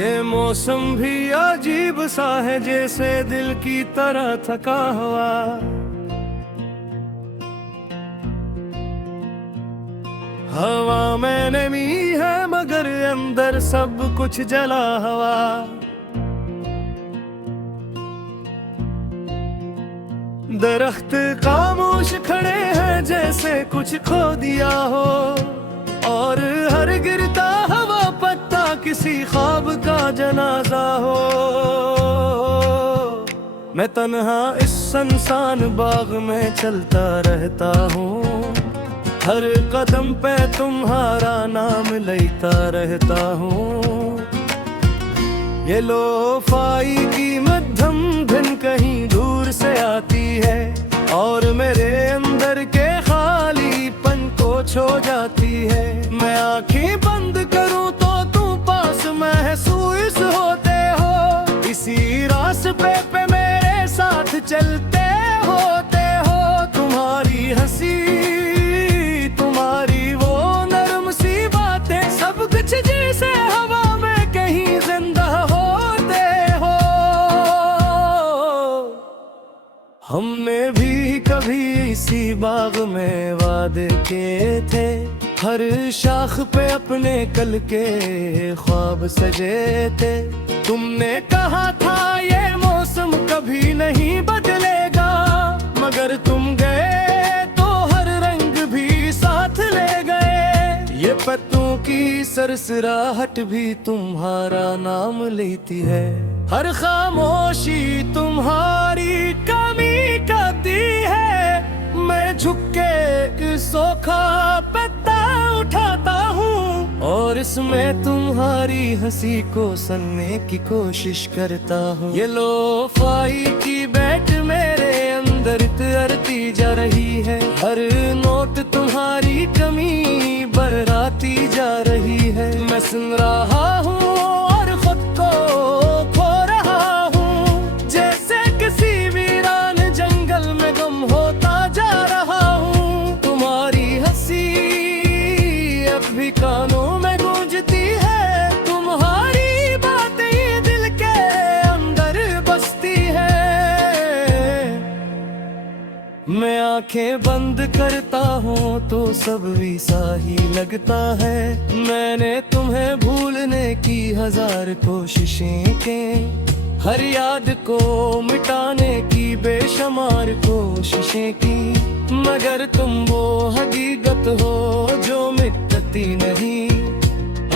ये मौसम भी अजीब सा है, जैसे दिल की तरह थका हुआ। हवा मैंने ली है मगर अंदर सब कुछ जला हुआ। दरख्त खामोश खड़े हैं जैसे कुछ खो दिया हो, और हर गिरता हवा पत्ता किसी ख्वाब का जनाजा हो। मैं तन्हा इस सुनसान बाग में चलता रहता हूँ, हर कदम पे तुम्हारा नाम लेता रहता हूँ। ये लोफाई की मध्यम धुन कहीं दूर से आती है, और मेरे अंदर के खालीपन को छो जाती है। मैं आंखें बंद करूं तो तुम पास महसूस होते हो, इसी रास्ते पे मेरे साथ चलते होते हो। तुम्हारी हंसी, तुम्हारी वो नरम सी बातें, सब कुछ जैसे हवा में कहीं जिंदा होते हो। हमने भी कभी इसी बाग में वादे किए थे, हर शाख पे अपने कल के ख्वाब सजे थे। तुमने कहा था ये मौसम कभी नहीं बदलेगा, मगर तुम गए तो हर रंग भी साथ ले गए। ये पत्तों की सरसराहट भी तुम्हारा नाम लेती है, हर खामोशी तुम्हारी कमी करती है। मैं झुक के सोखा पत्ता उठाता हूँ, और इसमें तुम्हारी हंसी को सुनने की कोशिश करता हूँ। ये लोफाई की बैठ मेरे अंदर तरती जा रही है, हर नोट तुम्हारी कमी बरराती जा रही है। मैं सुन रहा हूँ और खुद को खो रहा हूँ, जैसे किसी वीरान जंगल में गुम होता जा रहा हूँ। तुम्हारी हंसी अब भी कानों में गूंजती है, तुम्हारी बातें दिल के अंदर बसती है। मैं आंखें बंद करता हूँ तो सब वैसा ही लगता है। मैंने तुम्हें भूलने की 1000 कोशिशें की, हर याद को मिटाने की बेशुमार कोशिशें की, मगर तुम वो हकीकत हो जो मिटती नहीं,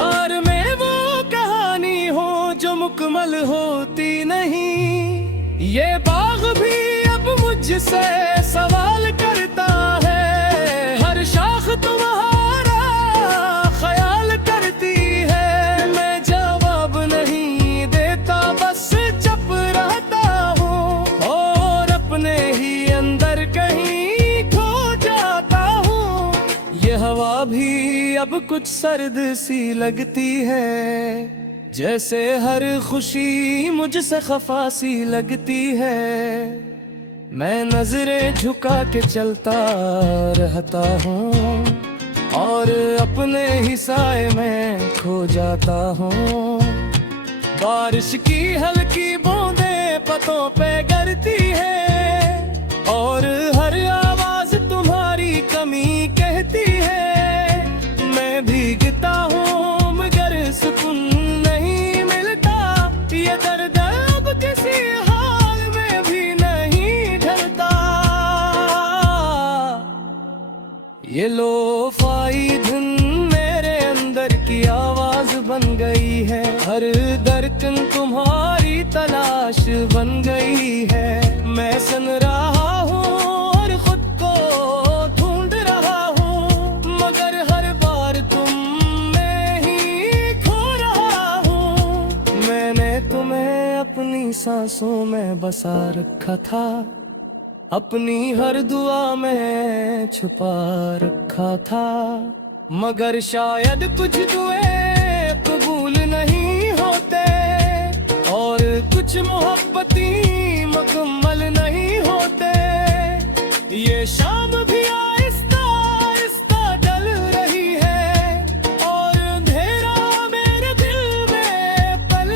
और मैं वो कहानी हो जो मुकम्मल होती नहीं। ये बाग भी अब मुझसे सवाल करता है, हर शाख तुम्हारा ख्याल करती है। मैं जवाब नहीं देता, बस चुप रहता हूँ, और अपने ही अंदर कहीं खो जाता हूँ। ये हवा भी अब कुछ सर्द सी लगती है, जैसे हर खुशी मुझसे खफा सी लगती है। मैं नजरें झुका के चलता रहता हूँ, और अपने ही साए में खो जाता हूँ। बारिश की हल्की बूंदें पतों पे गिरती है, और हर आवाज तुम्हारी कमी कहती है। मैं भीगता हूँ मगर सुकून नहीं मिलता, ये दर्द अब किसी हाल में भी नहीं ढलता। ये लोफाई धुन मेरे अंदर की आवाज बन गई है, हर धड़कन तुम्हारी तलाश बन गई है। मैं सुन रहा हूँ और खुद को ढूंढ रहा हूँ, मगर हर बार तुम में ही खो रहा हूँ। मैंने तुम्हें अपनी सांसों में बसा रखा था, अपनी हर दुआ में छुपा रखा था, मगर शायद कुछ दुए कबूल नहीं होते, और कुछ मोहब्बती मुकम्मल नहीं होते। ये शाम भी आहिस्ता आहिस्ता ढल रही है, और अंधेरा मेरे दिल में पल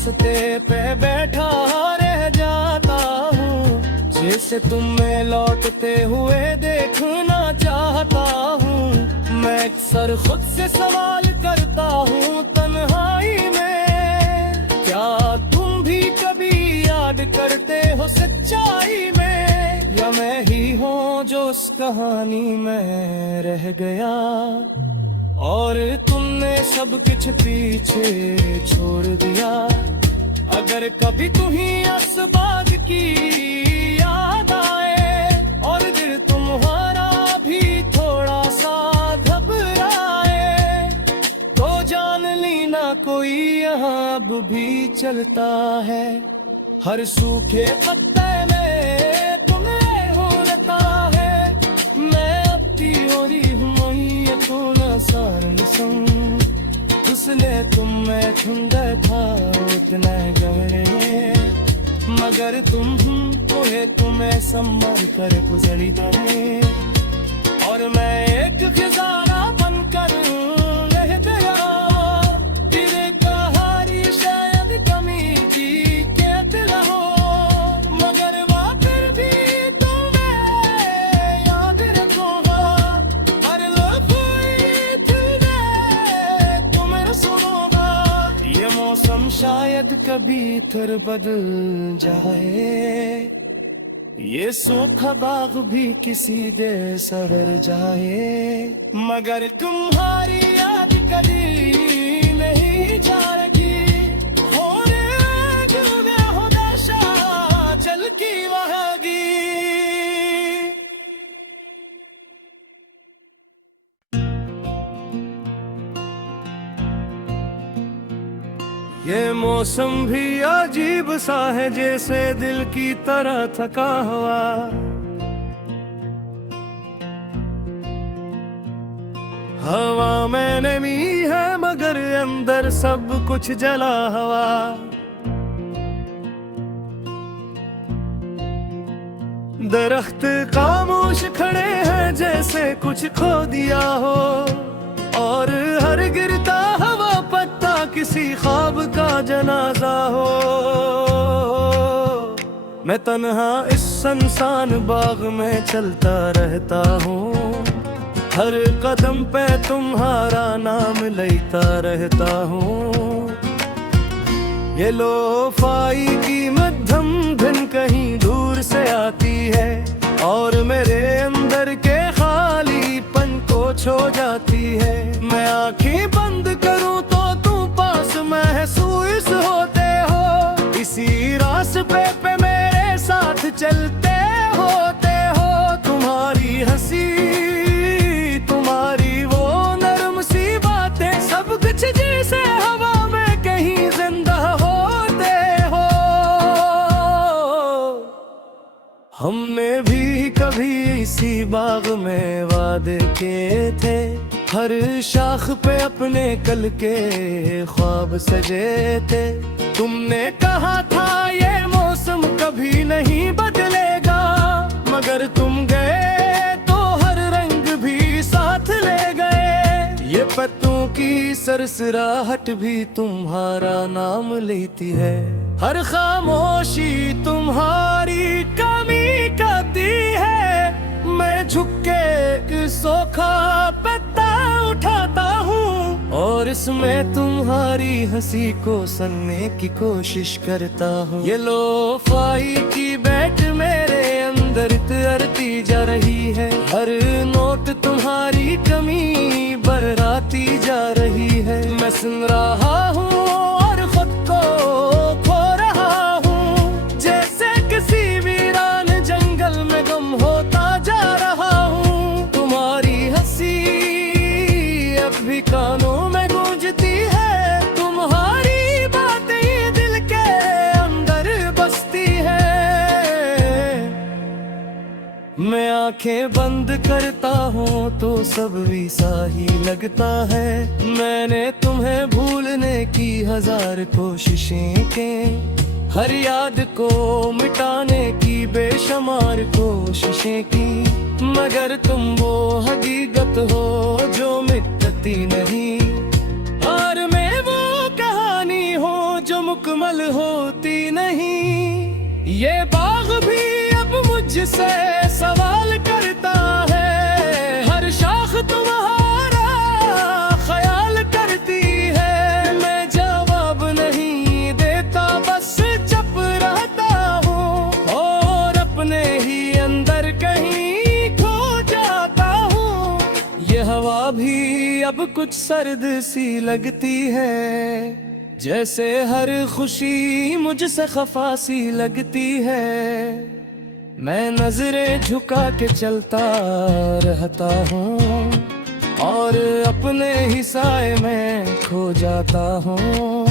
रास्ते पे बैठा रह जाता हूँ, जैसे तुम्हें लौटते हुए देखना चाहता हूँ। मैं अक्सर खुद से सवाल करता हूँ तन्हाई में, क्या तुम भी कभी याद करते हो सच्चाई में, या मैं ही हूँ जो उस कहानी में रह गया और तुमने सब कुछ पीछे छोड़ दिया। अगर कभी तुम्हीं असबाग की याद आए और दिल तुम्हारा भी थोड़ा सा घबराए, तो जान लेना कोई यहाँ अब भी चलता है। हर सूखे पत्ते में तुम्हें होता है, मैं अब की हो रही हूँ तो न सारन संग, उसने तुम में ठुंगा था उतना गहरे, मगर तुम तुम्हें संभल कर गुजरी दे, और मैं एक खिजाना बनकर रह गया। तेरे कहानी शायद कमी की कहते रहो, मगर वह फिर भी तुम्हें याद रखूंगा। हर लफ्ज़ दिल में तुम्हें सुनूंगा। ये मौसम शायद कभी फिर बदल जाए, ये सूखा बाग भी किसी दे सवर जाए, मगर तुम्हारी याद कभी नहीं जाएगी। हो रे दिल में हो दशा चल की वहागी। ये मौसम भी अजीब सा है, जैसे दिल की तरह थका हुआ। हवा में नमी है मगर अंदर सब कुछ जला हुआ। दरख्त खामोश खड़े हैं जैसे कुछ खो दिया हो, और हर गिरता हवा पत्ता किसी ख्वाब का जनाजा हो। मैं तन्हा इस सुनसान बाग में चलता रहता हूँ, हर कदम पे तुम्हारा नाम लेता रहता हूँ। ये लोफाई की मध्यम धुन कहीं दूर से आती है, और मेरे अंदर के खालीपन को छो जाती है। मैं आंखें बंद करूं तो तुम पास महसूस होते हो, इसी रास्ते पे मेरे साथ चलते होते हो। तुम्हारी हंसी, तुम्हारी वो नरम सी बातें, सब कुछ जैसे हवा में कहीं जिंदा होते हो। हमने भी कभी इसी बाग में वादे किए थे, हर शाख पे अपने कल के ख्वाब सजे थे। तुमने कहा था ये मौसम कभी नहीं बदलेगा, मगर तुम गए तो हर रंग भी साथ ले गए। ये पत्तों की सरसराहट भी तुम्हारा नाम लेती है, हर खामोशी तुम्हारी कमी करती है। मैं झुक के एक सूखा पत्ता उठाता हूँ, और इसमें तुम्हारी हंसी को सुनने की कोशिश करता हूँ। ये लोफाई की बैठ मेरे अंदर तरती जा रही है, हर नोट तुम्हारी कमी बरराती जा रही है। मैं सुन रहा हूँ और खुद को खो रहा हूँ, जैसे किसी वीरान जंगल में गुम होता जा रहा हूँ। तुम्हारी हंसी अब भी कानों में गूंजती है, तुम्हारी बातें दिल के अंदर बसती है। मैं आंखें बंद करता हूँ तो सब वैसा ही लगता है। मैंने तुम्हें भूलने की 1000 कोशिशें की, हर याद को मिटाने की बेशुमार कोशिशें की, मगर तुम वो हकीकत हो जो मिटती नहीं, और मैं वो कहानी हूँ जो मुकम्मल ये बाग भी अब मुझसे सवाल करता है, हर शाख तुम्हारा ख्याल करती है। मैं जवाब नहीं देता, बस चुप रहता हूँ और अपने ही अंदर कहीं खो जाता हूँ। ये हवा भी अब कुछ सर्द सी लगती है, जैसे हर खुशी मुझसे खफा सी लगती है। मैं नजरें झुका के चलता रहता हूँ और अपने ही साए में खो जाता हूँ।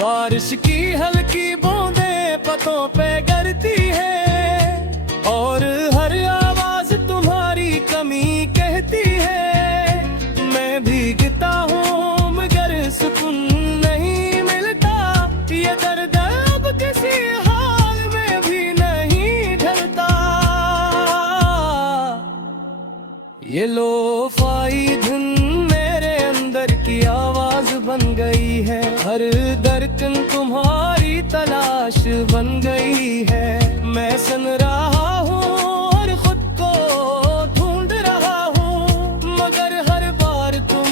बारिश की हल्की बूंदें पतों पे गिरती है और हर आवाज तुम्हारी कमी कहती है। मैं भीगता हूँ मगर सुकून नहीं मिलता, ये दर्द अब किसी हाल में भी नहीं ढलता। ये लोफाई धुन मेरे अंदर की आवाज बन गई है, हर धड़कन तुम्हारी तलाश बन गई है। मैं सुन रहा हूँ और खुद को ढूंढ रहा हूँ, मगर हर बार तुम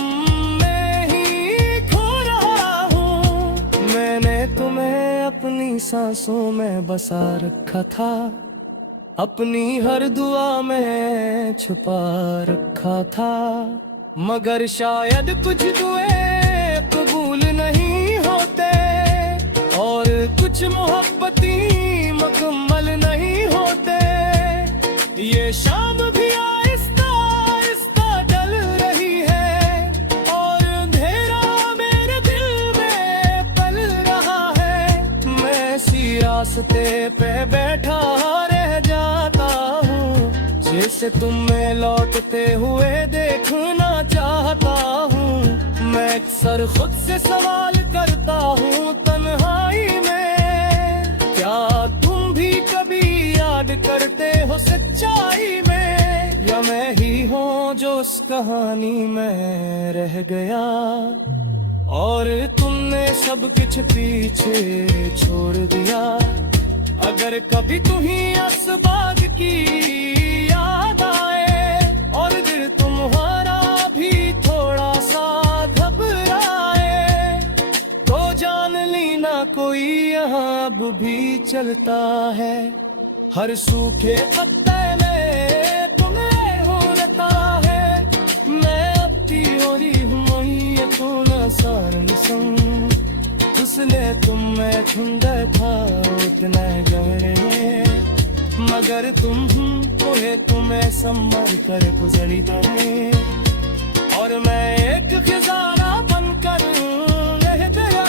में ही खो रहा हूँ। मैंने तुम्हें अपनी सांसों में बसा रखा था, अपनी हर दुआ में छुपा रखा था, मगर शायद कुछ दुए कबूल नहीं होते और कुछ मोहब्बती मुकम्मल नहीं होते। ये शाम भी आहिस्ता आहिस्ता ढल रही है और अंधेरा मेरे दिल में पल रहा है। मैं इसी रास्ते पे बैठा रह जाता हूँ, जैसे तुम्हें लौटते हुए देखना चाहता हूँ। मैं अक्सर खुद से सवाल करता हूँ तन्हाई में, क्या तुम भी कभी याद करते हो सच्चाई में, या मैं ही हूँ जो उस कहानी में रह गया और तुमने सब कुछ पीछे छोड़ दिया। अगर कभी तुम्हीं असबाग की याद आए और दिल तुम्हारा भी थोड़ा सा घबराए, तो जान लेना कोई यहाँ अब भी चलता है। हर सूखे पत्ते में तुम्हें होता है, मैं अपनी हो रही हूँ ये तो न सारन संग। उसने तुम में ठुंडा था उतना गहरे, मगर तुम कोहे तुम्हें संभल कर गुजरी दे और मैं एक खजाना बनकर रह गया।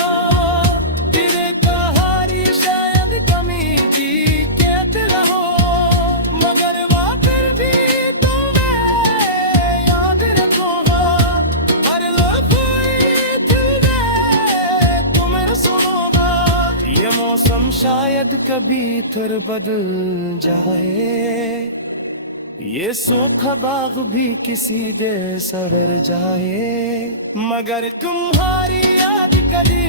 तेरे कहानी शायद कमी की कहते रहो, मगर वह फिर भी तुम्हें याद रखूंगा। हर लफ्ज़ दिल में तुम्हें सुनूंगा। ये मौसम शायद कभी फिर बदल जाए, ये सूखा बाग भी किसी दे सवर जाए, मगर तुम्हारी याद कभी